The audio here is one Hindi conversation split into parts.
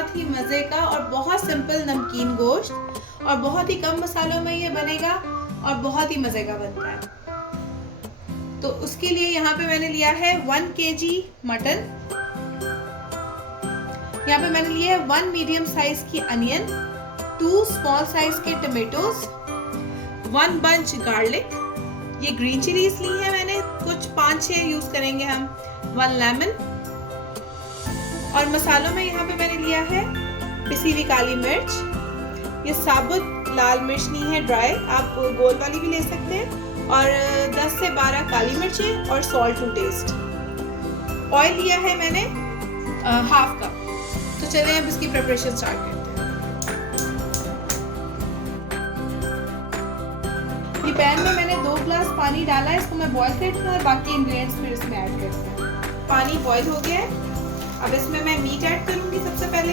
बहुत ही मज़े का और बहुत सिंपल नमकीन गोश्त, और बहुत ही कम मसालों में ये बनेगा और बहुत ही मज़े का बनता है। तो उसके लिए यहाँ पे मैंने लिया है 1 kg मटन, यहाँ पे मैंने लिया है 1 मीडियम साइज की अनियन, 2 स्मॉल साइज के टमेटोज, 1 बंच गार्लिक, ये ग्रीन चिलीज ली है मैंने, कुछ 5-6 यूज करेंगे हम, 1 लेमन। और मसालों में यहाँ पे मैंने लिया है पिसी हुई काली मिर्च, ये साबुत लाल मिर्च नहीं है, ड्राई, आप गोल वाली भी ले सकते हैं, और 10 से 12 काली मिर्चें और सॉल्ट टू टेस्ट। ऑयल लिया है मैंने हाफ कप। तो चलें अब इसकी प्रिपरेशन स्टार्ट करते हैं। ये पैन में मैंने 2 ग्लास पानी डाला है, इसको मैं बॉईल करती हूँ और बाकी इंग्रेडिएंट्स फिर इसमें ऐड करते हैं। पानी बॉईल हो गया है, अब इसमें मैं मीट ऐड करूंगी सबसे पहले।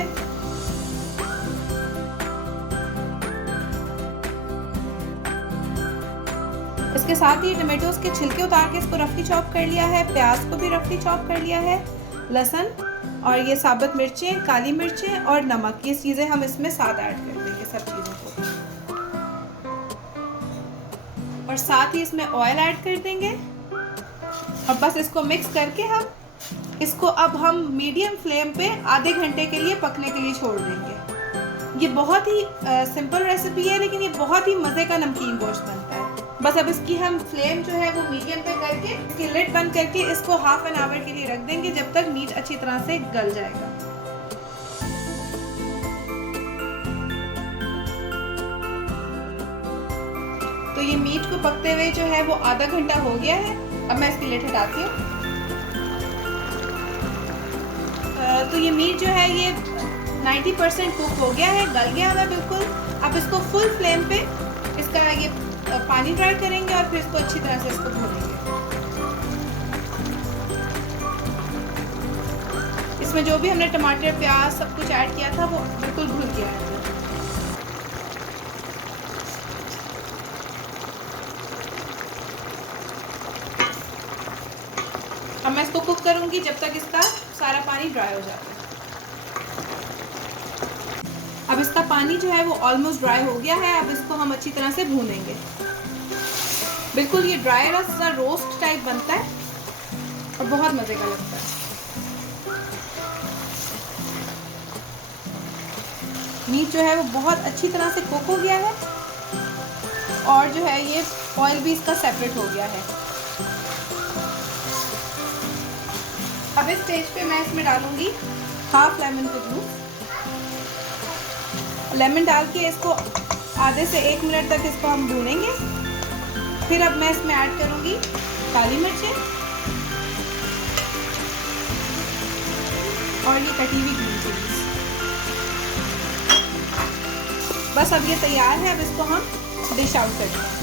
इसके साथ ही टमेटोज के छिलके उतार के इसको रफली चॉप कर लिया है, प्याज को भी रफली चॉप कर लिया है, लहसुन और ये साबुत मिर्चें, काली मिर्चें और नमक, ये चीज़ें हम इसमें साथ ऐड कर देंगे सब चीज़ों को। और साथ ही इसमें ऑयल ऐड कर देंगे और बस इसको मिक्स करके हम इसको अब हम मीडियम फ्लेम पे आधे घंटे के लिए पकने के लिए छोड़ देंगे। ये बहुत ही सिंपल रेसिपी है, लेकिन ये बहुत ही मज़े का नमकीन गोश्त बनता है। बस अब इसकी हम फ्लेम जो है वो मीडियम पे करके इसकी लिड बंद करके इसको हाफ एन आवर के लिए रख देंगे, जब तक मीट अच्छी तरह से गल जाएगा। तो ये मीट को पकते हुए जो है वो आधा घंटा हो गया है। अब मैं इसकी लिड हटाती हूँ। तो ये मीट जो है ये 90% कुक हो गया है, गल गया है बिल्कुल। अब इसको फुल फ्लेम पे इसका ये पानी ड्राई करेंगे और फिर इसको अच्छी तरह से इसको भूनेंगे। इसमें जो भी हमने टमाटर, प्याज सब कुछ ऐड किया था वो बिल्कुल भून गया है। अब मैं इसको कुक करूंगी जब तक इसका सारा पानी ड्राई हो जाता है। अब इसका पानी जो है वो ऑलमोस्ट ड्राई हो गया है। अब इसको हम अच्छी तरह से भूनेंगे। बिल्कुल ये ड्राई सा रोस्ट टाइप बनता है और बहुत मजे का लगता है। मीट जो है वो बहुत अच्छी तरह से कुक हो गया है और जो है ये ऑयल भी इसका सेपरेट हो गया है। अब इस स्टेज पे मैं इसमें डालूंगी हाफ लेमन का जूस। लेमन डाल के इसको आधे से 1 मिनट तक इसको हम भूनेंगे। फिर अब मैं इसमें ऐड करूंगी काली मिर्चें और ये कटी हुई ग्रीन चिलीज। बस अब ये तैयार है। अब इसको हम डिश आउट करते हैं।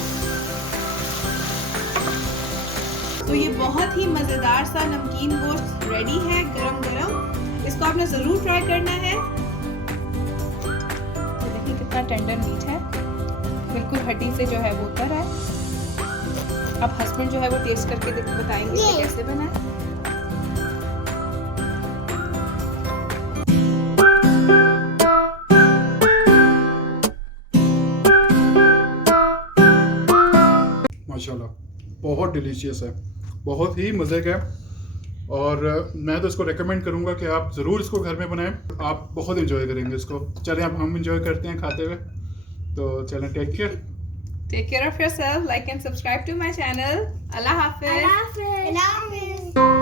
तो ये बहुत ही मज़ेदार सा नमकीन गोश्त रेडी है, गरम गरम। इसको आपने ज़रूर ट्राई करना है। देखिए कितना टेंडर मीट है, बिल्कुल हड्डी से जो है वो उतर है। अब हस्बैंड जो है वो टेस्ट करके बताएंगे कि कैसे बना है। माशाल्लाह बहुत डिलीशियस है, बहुत ही मज़े का है। और मैं तो इसको रेकमेंड करूंगा कि आप ज़रूर इसको घर में बनाएं, आप बहुत एंजॉय करेंगे इसको। चलें अब हम एंजॉय करते हैं खाते हुए। तो चलें, take care of yourself, like and subscribe to my channel. अल्लाह हाफिज़। अल्लाह हाफिज़।